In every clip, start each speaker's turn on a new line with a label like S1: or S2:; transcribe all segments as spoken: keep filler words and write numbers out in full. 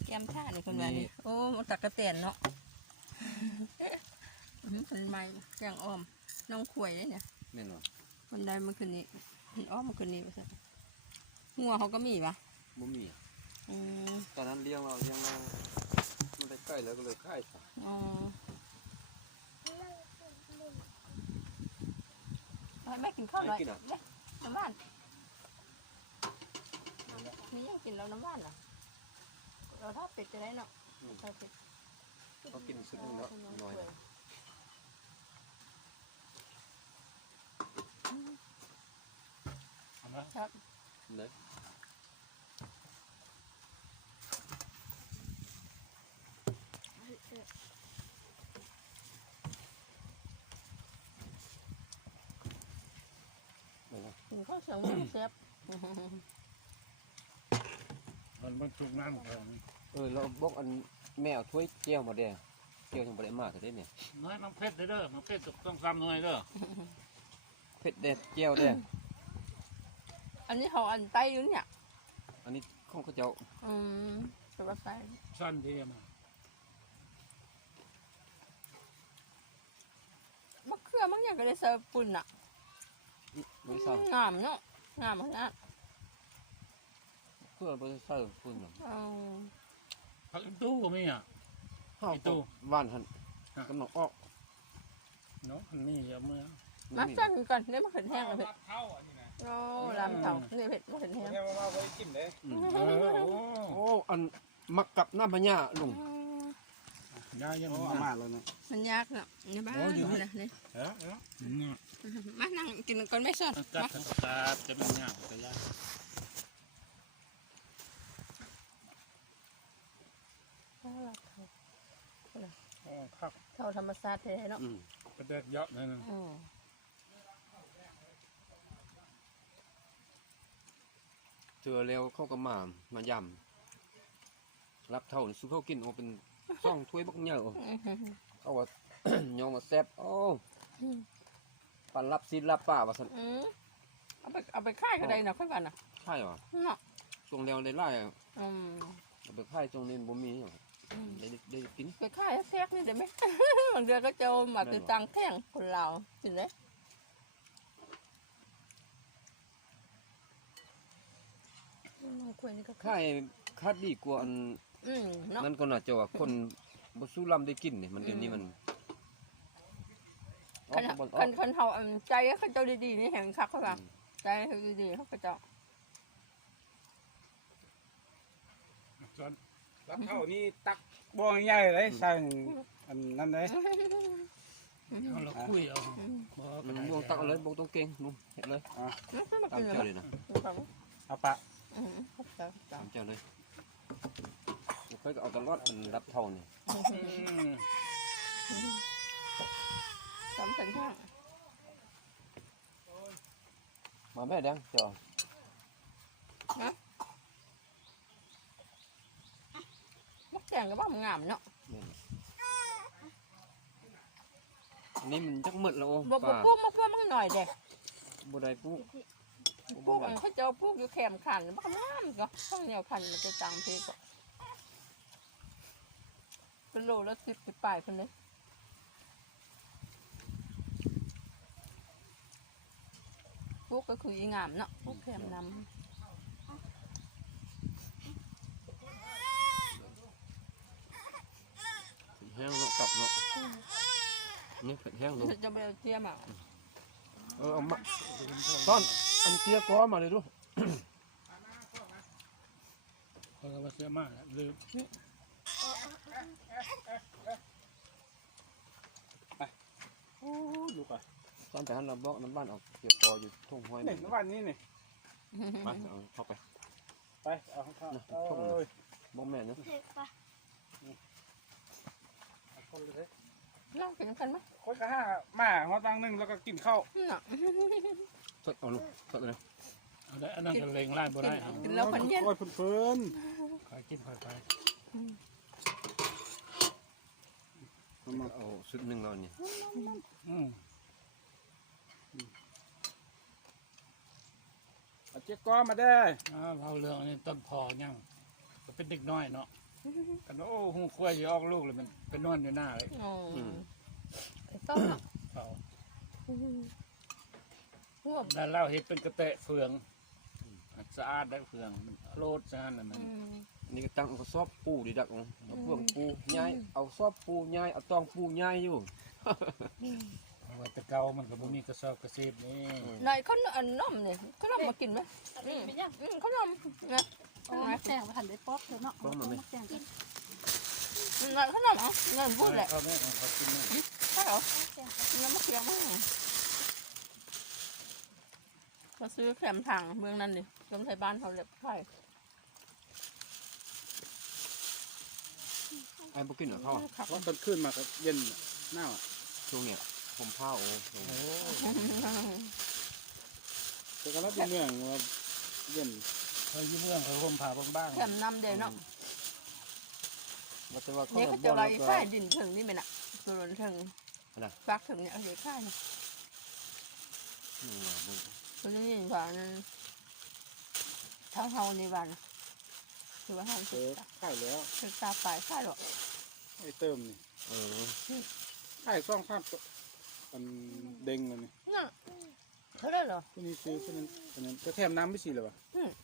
S1: แกมท่านี่คนว่านี่โอ้มันตักกระเตียนเนาะคนใหม่แกงอ้อมน้องขวยเนี่ย
S2: แน่นอน
S1: คนใดมันคืนนี้มันอ้อมมันคืนนี้ไปซะหัวเขาก็มีปะ
S2: บ่มีตอนนั้นเลี้ยงเราเลี้ยงเรามันได้ใกล้แล้วก็เลยค่าย
S1: อ๋อแม่กินข้าวหน่อยน้ำบ้านนี่ยังกินแล้วน้ำบ้านเหรอเราทอดเป็ดจะได้เนาะทอดเป็ด
S2: เขากินสุดนึงเนาะหน่อย
S1: ครับ
S2: เลย
S1: ข้าวเสียงเสียบ
S3: มันมันจุกน้ำของ
S2: เออเราบอกอันแมวถ้วยเจียวมาแดงเจียวยังบ่ได้มากเลยเนี่ย
S3: น้อยมันเผ็ดเด้อมันเผ็ดต้องซ้ำหน่อยเด้อ
S2: เผ็ดเด็ดเจียวเด้อ
S1: อันนี้เขาอันไตอยู่เนี่ย
S2: อันนี้ของเขาเจ้า
S1: อืมแต่ว่าไต
S3: สั้นดีมาก
S1: มะเขือมันยังก็ได้เสิร์ฟปุ่นอ่ะงามเนาะงามขนาด
S2: เพื่อไปเสิร์ฟปุ่นหรอ
S3: ผักตู้ก็มีอ่ะ
S2: ผักตู้หวานหันกำลังออก
S3: เนาะมันมีเยอะเมื่อ
S1: มาสั่งก่อนได้มาเผ็ดแห้งเลยเผ็ดโอ้ลำเต่านี่เผ็ดมาเผ็ดแห้ง
S4: มาไว้กินเลย
S2: โอ้อันมักกับน้ำพญาลุง
S3: ยายัง
S4: มาแล้วนะ
S1: มันยากเนาะนี่บ้าอยู่นะนี่
S3: เออเออ
S1: มานั่งกินก่อนไม่สด
S3: กัดกัดจะเป็นยากแต่ยาก
S1: เท่าธรรมชาติเลยเนาะ
S3: กระเด็ดเยอะเลยนะ
S2: เจอเร็วเข้ากับมามายำรับเท่าสู้เขากินโอเป็นซ่องถ้วยบักเหนียวเขาว่ายองมาแซ่บโอ้ปันรับซีรับป่าวะสัน
S1: เอาไปเอาไปค่ายก็ได้นะค่อยกันนะ
S2: ค่ายเหรอ
S1: เนาะ
S2: ช่วงเร็วเลยไล่เอาไปค่ายช่วงนี้บ่มีได้ได้กิน
S1: ไปค่ายแทรกนี่เดี๋ยวไหมบางเดือนก็เจอมาตือตังแท่งคนเราสิเลย
S2: ค่ายคาดดีกว่าอันนั่นก็น่าจะว่าคนบ่สู้ลำได้กินนี่มันเดี๋ยวนี้มัน
S1: คนคนเขาใจเขาเจ้าดีๆนี่แห่งคักเขาแบบใจเขาดีๆเขาเจ้า
S4: รับเท่านี้ตักบ่อใหญ่เลยใส่อันนั้นเลย
S3: เราคุยเอา
S2: บ่วงตักเลยบ่ต้องเก่งลุงเห็ดเลยตามเจ้าเลยนะ
S4: เอาปะ
S2: ตามเจ้าเลยเคยเอาตลอดมันรับเท่านี่
S1: สามสัญชาติ
S2: มาแม่ดังเจ้า
S1: มักแต่งก็บ้างงามเนาะ
S2: นี่มันจักหมดแล้ว
S1: บ่บ่ปุ๊บมาปุ๊บมันหน่อยเด็ก
S2: บ่ได้ปุ๊บ
S1: ปุ๊บเขาเจ้าปุ๊บอยู่แคมขันบ้างงามก็ข้างเหนียวขันมันจะจังเพก็เป็นโลแล้วสิบสิบปลายคนนี้ปุ๊บก็คืออีงามเนาะปุ๊บแคมนำ
S2: แห้งเนาะกลับเนาะนี่เผ็ดแห้งลง
S1: จะไปเทียมอ่ะ
S2: เออเอามาตอนอันเทียก้อมาเลยดู
S3: เขาก็เสียมากลืม
S4: ไปโอ้ดูก่อน
S2: ตอนแต่ท่านเราบอกน้ำบ้านออกเทียก้ออยู่ทุ่งห้อย
S4: นี่น้ำบ้านนี่นี่
S2: ไปเอาเข้าไป
S4: ไปเอาเข้า
S2: ทุ่งบ่แม่เนาะ
S1: ลองกินกันไหม
S4: คนกระห้ามาหัวตังหนึ่งแล้วก็กินข้าว
S2: สดเอาลูกสดเลย
S3: เอาได้อันนั้นก็เล็งไล่บ่ได้
S1: กินแล้วพันเย็น
S4: ค่อยเพลิน
S3: คอยกินคอยไป
S2: เอาสุดหนึ่งเราเนี่ย
S4: เอาเจ๊ก้อมาได้
S3: เราเรื่องนี้ต้นพอยังก็เป็นเด็กน้อยเนาะกันว่าโอ้หูควายสิออกลูกเลยมันไปนอนอยู่หน้าเลย
S1: อ๋อไอ้ต้นเนาะ
S3: เขา
S1: พวก
S3: ด้านเล่าเฮ็ดเป็นกระเตะเฟืองสะอาดได้เฟืองมันโลดซะนั่นน่ะ
S1: อืม
S2: นี่ก็ตั้งเอากระสอบปูดีดักเอาเอาเพื่องปูย้ายเอาซอบปูย้ายเอาตองปูย้ายอยู่
S3: เพราะว่าแต่เก่ามันก็บ่มีกระสอบกระเซบนี่
S1: นายเขาอันน้อมเนี่ยเขาน้อมมากินไหมอืมอืมเขาน้อมนะ
S5: โอ้ยแจ้งมาหันได้ป๊อกเถอะเนาะแจ้งกัน
S1: นายเขาน้อมเอาเงินพูดแหละ
S3: เขาแม่ของเขากินนี่
S1: ใช่เหรอแล้วมาเคียงมั้งมาซื้อแคมถังเมืองนั้นดิลงไทยบ้านเขาเล็บไข่
S2: ไอ้บ่กินเหรอเขาอะ
S1: ครับ
S4: ว่าตอนขึ้นมาก็เย็นน่ะหน้าอ่ะ
S2: ช่วงเนี้ยผมผ้าโอ้โห
S3: โอ้
S4: แต่ก็รับเป็นเมืองว่าเย็น
S3: เขาอยู่เมืองเขาห่มผ้าบ้าง
S1: แคมนำเดยเนาะ
S2: ว่าแต่ว่าเขา
S1: เนี่ย
S2: ก็
S1: เขา
S2: บ่
S1: จะ
S2: น
S1: ไล่
S2: แล้วก็
S1: ไข่ดินถึงนี่มันอ่ะตัวรนถึง
S2: อะไร
S1: ฟักถึงเนี่ยเอาเดี๋ยวไข่เนี่ย
S2: อืมมึง
S1: ตัวนี้ว่านั้นเท่าเท่าในบ้านคือว่าห้าม
S4: เอ
S1: ศึก
S4: อ
S1: ษา
S4: ขายแล้ว
S1: ศึกษาปลายไข่หรอก
S4: ไอ้เติมนี่
S2: เออ
S4: ขายซ่องข้ามตัวมันเด้งเลยนี่
S1: น่ะเขาได้เหรอ
S4: ผู้นี้ซื้อผู้นั้นผู้นั้นจะแถมน้ำไม่สิเหรอวะ
S1: อืม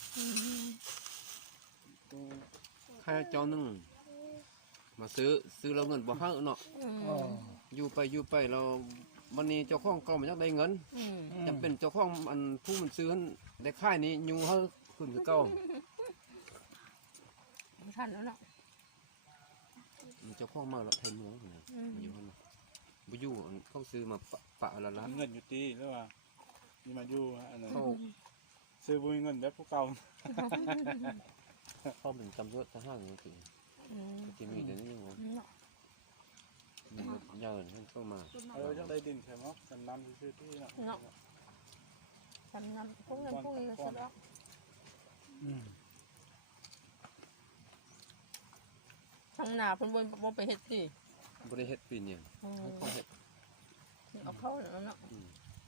S4: โอ้
S2: ใครเจ้าหนึงมาซื้อซื้อแล้วเงินบ่เฮาเนาะ
S1: อืม
S3: ๆอ๋อ
S2: อยู่ไปอยู่ไปเราวันนี้เจ้าของเก่ามันอยากได้เงิน
S1: อืม
S2: จำเป็นเจ้าของอันผู้มันซื้อนั้นได้ค่ายนี้อยู่เฮาขึ้นคือเก่า
S1: ท่านแล้วเนาะ
S2: เจ้าของมาแล้วไทยเมืองพุ่นน่ะ
S1: อืม
S2: อยู่หั่นน่ะบ่อยู่อันเขาซื้อมาปะปะละละ
S4: มีเงินอยู่ตีหรือว่ามีมาอยู่อันนั้น
S2: เขา
S4: ซื้อบุญเงินแบบพวกเก่า
S2: เขาเป็นตำรวจทหารจริง
S1: อืม
S2: ๆที่มีเดี๋ยวนี้ยังบ่
S1: เนาะ
S2: มีรถยาวนั่นเข้ามา
S4: เออจังได้ดินใช่ไหมจำน้ำซื้อที่เนาะ
S1: เนาะจำนำพวกเงินพวกนี้ก็สะดอก
S3: อืม
S1: ทางหน้าเพิ่นบ่บ่ไปเฮ็ดติ
S2: บ่ได้เฮ็ดปีนี้
S1: อืม
S2: เขาเฮ็ด
S1: เอาเข้าแล้วเนาะ
S2: อืม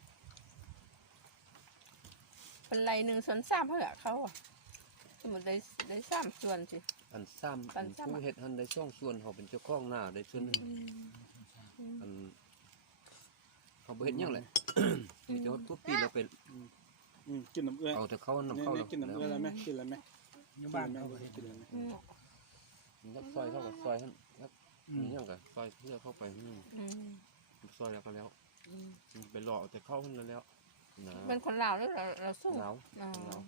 S1: เป็นไรหนึ่งส่วนสามเท่าไหร่เขาอ่ะสมมติได้ได้สามส่วนสิ
S2: อันซ้ำ
S1: อั
S2: อั
S1: น
S2: น
S1: ซ้ำ
S2: ผู้เฮ็ดหันได้ช่องส่วนเขาเป็นเจ้าของหน้าได้ส่วนหนึงอันเขาบ่เฮ็ดหยังแหละ มีแต่ว่าทุกปีเราเป็น
S4: อืมกินน้ำเอื้อย
S2: เอาแต่เขานำ
S4: นี่
S2: เข้า
S4: นี่กินน้ำเอื้อยแล้วไหมกินแล้วไหม
S3: อยู่บ้านเขาก็เฮ็ด
S4: กินแล้วไหม
S1: อืม
S2: นักซอยเขาก็ซอยหั่นนัก
S3: อื
S2: มี
S3: ม
S2: หยังก็ซอยเพื่อเข้าไปอืม
S1: อืม
S2: ซอยแล้วก็แล้ว
S1: อืม
S2: ไปรอเอาแต่เข้าหั่นแล้วแล้วหนาว
S1: เป็นคนลาวแล้วเราเราสู้
S2: หนาว
S1: อ๋อ
S2: หนาว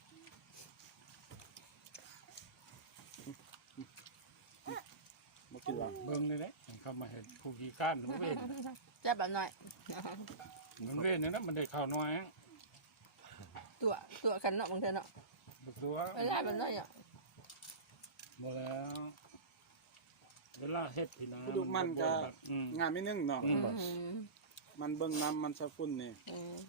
S4: มากินว่า
S3: เบิ่งเลยเด้เขามาเห็นผู้ขี้ข้านมันเว้น
S1: เจะแบบหน่อย
S3: มันเว้นนะมันได้ข้าวน้อย
S1: ตัวตัวกันเนาะบางเทอเนาะ
S3: บักตัว
S1: เวลาแบบน้อยอ่ะ
S3: บ่แล้ว เวลาเฮ็ดพี่นะ
S4: ผู้ดุมันก็
S3: อืม
S4: งานไม่นึ่งเนาะ
S3: อื
S1: อืม
S4: มันเบิ่งน้ำมันสะฟุ้นนี่
S1: อืม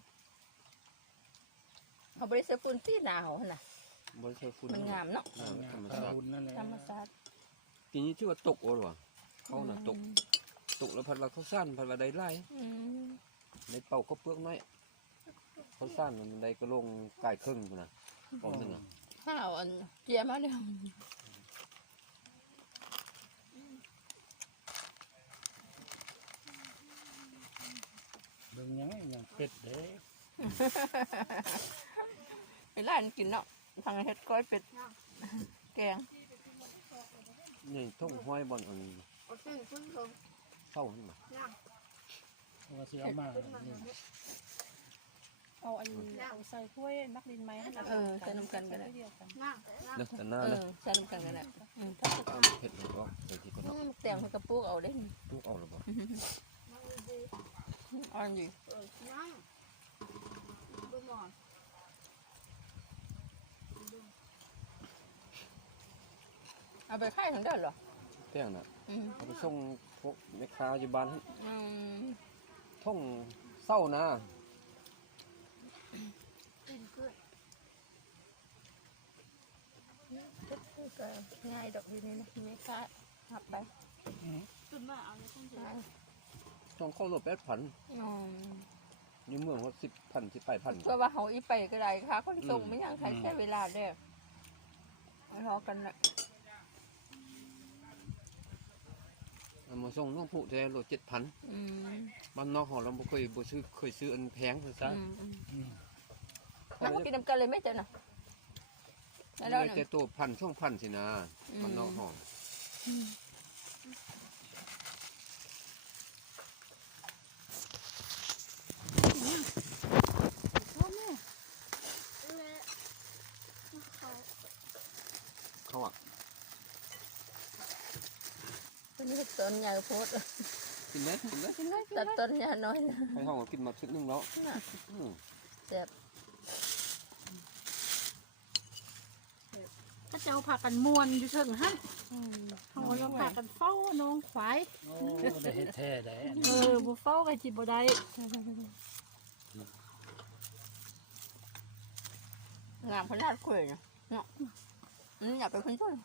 S1: เขาบริสุทธิ์ปุ่นที่หนาวน่ะ
S2: บ่ได้ใช้ฝุ่น
S1: มันงามเนาะ
S2: หนาวธรรม
S3: ข้า
S2: ชาติ
S3: บุญนั่นแหละ
S1: ธรรมชาติ
S2: ทีนี้ชื่อว่าตกโอ้หรอเขาน่ะตกตกแล้วพัดว่าเขาสั้นพัดว่าได้หลาย
S1: อืม
S2: ในเป่าก็เปลือกน้อยเขาสั้นมันได้ก็ลงกายครึ่งพุ่นน่ะปอมหนึงอ่ะ
S1: ข้าวอันเจียมาเดียว
S3: เบิ่งหยังหยังเป็ดเด้
S1: ไปร้านกินเนาะทางเฮ็ดก้อยเป็ดแกง
S2: นี่ท่องห้อยบอลอันเศร้าหั่นน่ะ
S3: เพราะว่าสิเอามานี่
S5: เอาอันเอาใส่ถ้วยนักดินไหมให้มัน
S1: เออใส่น้ำกันก็ได้
S5: เดียวกัน
S2: เด้อแต่หน้า
S1: เอ
S2: เด้อ
S1: อใส่น้ำกันก็ได้อืม
S2: ตามเผ็ดแล้วก็ใส่ที่ก็
S1: อื
S2: เนาะ
S1: มแตงให้กระปุกเอาได้
S2: ลูกเอาหรือเปล่า
S1: อ่อนดีเอาไปขายทางเดินเหรอ
S2: แป้งน่ะ
S1: อืม
S2: เอาไปส่งพวกแม่ค้าอยู่บ้านหั่น
S1: อืม
S2: ท่องเศร้านะ
S1: ก็ง่ายดอกดีนี่นะไม่กล้าหับไป
S5: ขึ้นมาเอาเนี่ยต้องเจอ
S2: ท่องเข้ารถแปดพัน
S1: อืม
S2: อยู่เมืองเขาสิบพันสิบแปดพัน
S1: เพื่อว่าเขาอีไปก็ได้ค่ะเขาส่งไม่ยังใครใช้เวลาเด้อรอกันนะ
S2: เอามาส่งน้องผู้แต่โลเจ็ดพัน
S1: อืม
S2: บ้านนอกของเราบ่เคยบ่ซื้อเคยซื้ออันแพงซะ
S1: อืมอืม
S3: อืม
S1: แล้วก็กินน้ำกันเลยไหมเจ้าน่ะ
S2: เล
S1: แล้ว
S2: ย
S1: เนี่ย
S2: แต่ตัวพันช่องพันสินะบ้านนอกห้อง
S5: พ่อแม่
S2: เขาอ่ะ
S1: คนนี้ต้นใหญ่โพด
S2: กินไหมกินไหม
S5: กินเลยกิน
S1: ตัด
S5: เลย
S1: ต้นใหญ่น้อยนะ
S2: ให้ห้องก็กินมาชุดหนึงแล้ว
S1: น่ะ
S2: อืม
S1: แซ่บ
S5: ก็เจ้าพากันมวนอยู่เชิงหั่นเขาเราพากันเฝ้าน้องควาย
S3: โอ้ได้เฮ็ดแท้ได้
S5: เออบ่เฝ้าก็จิบ่ได้
S1: งามขนาดคุยเนาะเนาะอืมอยากไปคนช่วย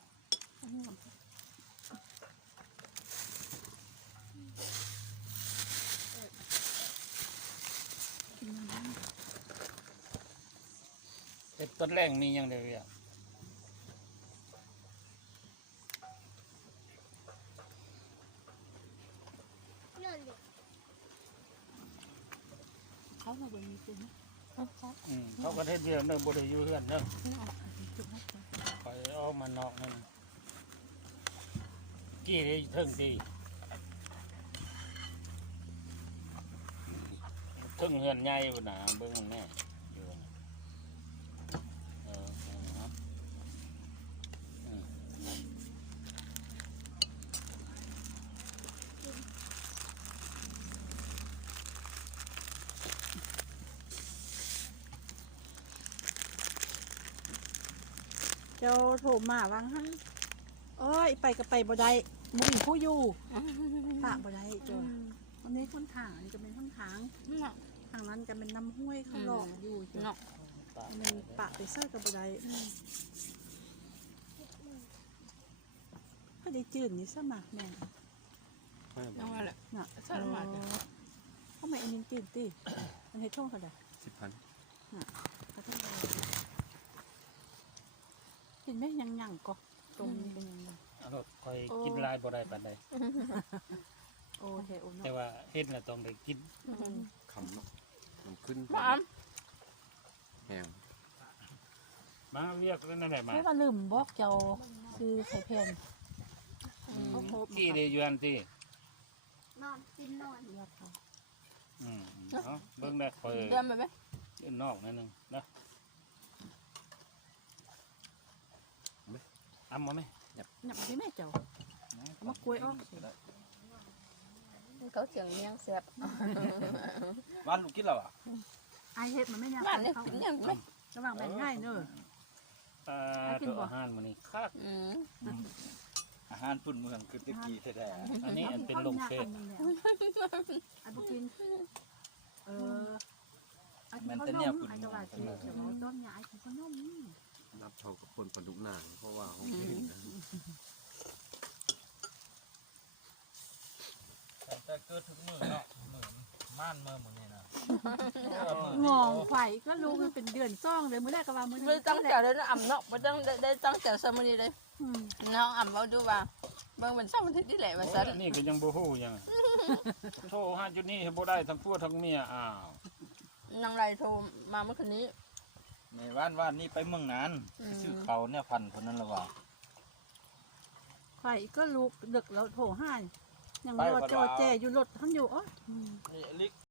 S3: เฮ็ดต้นแรกมีหยังได้เวียก
S5: เขามาบ่มีจริง
S3: อืมเขาก็เฮ็ดเวียกเด้อบ่ได้อยู่เฮือนเด้อไปออกมานอกนั่นกี่ได้เทิงดีเทิงเฮือนใหญ่พุ่นน่ะเบิ่งมันแน่อยู่น่ะเออเออครับอืม
S5: เจ้าโทรมาวางหั่นโอ้ยไปก็ไปบ่ได้บ่มีผู้อยู่ปะบ่ได้เจ้าวันนี้คนทางอันนี้ก็เป็นคนทาง
S1: เนาะ
S5: ทางนั้นก็เป็นน้ำห้วยเขาหลอกอยู่จ้ะ
S1: เนาะ
S5: มันปะไปเสื้อกับบ่ได้ก็ได้จืดนี่ซะมาแม่
S2: ให้
S1: น้องอะไร
S5: น่ะ
S1: สารพัดจ้ะ
S5: ทำไมอันนี้จืดติมันเฮ็ดช่องเขาได้
S2: สิบพัน
S5: ก็ต้องเอาเห็นไหมยังยังๆก็ตรงนี้เป็นยังไง
S3: เอารถค่อยกินหลายบ่ได้ปานใด
S5: โอ้เทโอ
S3: แต่
S5: เนาะ
S3: ว่าเฮ็ดน่ะต้องได้กิน
S1: อืม
S2: คำเนาะมันขึ้น
S1: มาอ้ํ
S2: แพง
S3: มาเวียกแล้วนั่นแหละมา
S5: ไม่ว่าลืมบอกเจ้าคือไข่เพียน เขาโคบ
S3: กี่ได้อยู่อันที่
S6: นอนกินนอน
S5: ยอดเขา
S3: อืมเนาะเบิ่งได้ค่อย
S1: เดือนไปไหม
S3: อยู่นอกนั่นนึงนะอ้ำมาไหม
S5: หยับได้ไหมเจ้าเอามากล้วยออกสิ
S1: เขาเสียงเมียงแซ่บ
S4: บ้านลูกกินแล้วอ่ะ
S5: ไอเฮ็ดมันไม่ยาก
S1: บ้านเนี่ย
S5: เขา
S1: กินยังไหม
S5: ระหว่างแบ่งง่ายเนอะ
S3: อ่า
S5: ให้กิน
S3: ตัว
S5: บ่
S3: อาหารมื้อนี้คัก
S1: อืม
S4: อาหารพื้นเมืองคือตะกี้แท้
S3: อันนี้อันเป็นลงเฟซ
S5: อันบุกินเอออันนี้เขานมอันตลาดจีนเดี๋ยวเราต้นยาไอ้เขานม
S2: รับเท่ากับคนปลาดุกหนางเพราะว่าเขาเห็นนะ
S7: แต่เกิดถึงมือเนาะมือม่านมือหมดนี่นะ
S5: งองไข่ก็รู้มันเป็นเดือนซ่องเลยมื้อแรกก็ว่ามื้อ
S1: ไม่ต้องเจาเลยนะอ่ำเนาะไม่ต้องได้ต้องเจาสมุนีเลย
S5: อืม
S1: น้องอ่ำเอาดูว่าเบิ่งเป็นสมุนีที่แหละว่าซั่น
S3: โอ้ยนี่ก็ยังบ่ฮู้หยังโทรหาจุดนี้ให้บ่ได้ทั้งผัวทั้งเมียอ้าว
S1: นางไรโทรมาเมื่อคืนนี้
S7: ในว่านว่านนี่ไปเมืองนาน
S1: อืม
S7: ซื้อเขาเนี่ยพันคนนั้นละว่า
S5: ไข่ก็ลูกดึกแล้วโถห้ายังรอจอแจอยู่รถทั้งอยู่อ๋อ
S7: นี่ลิก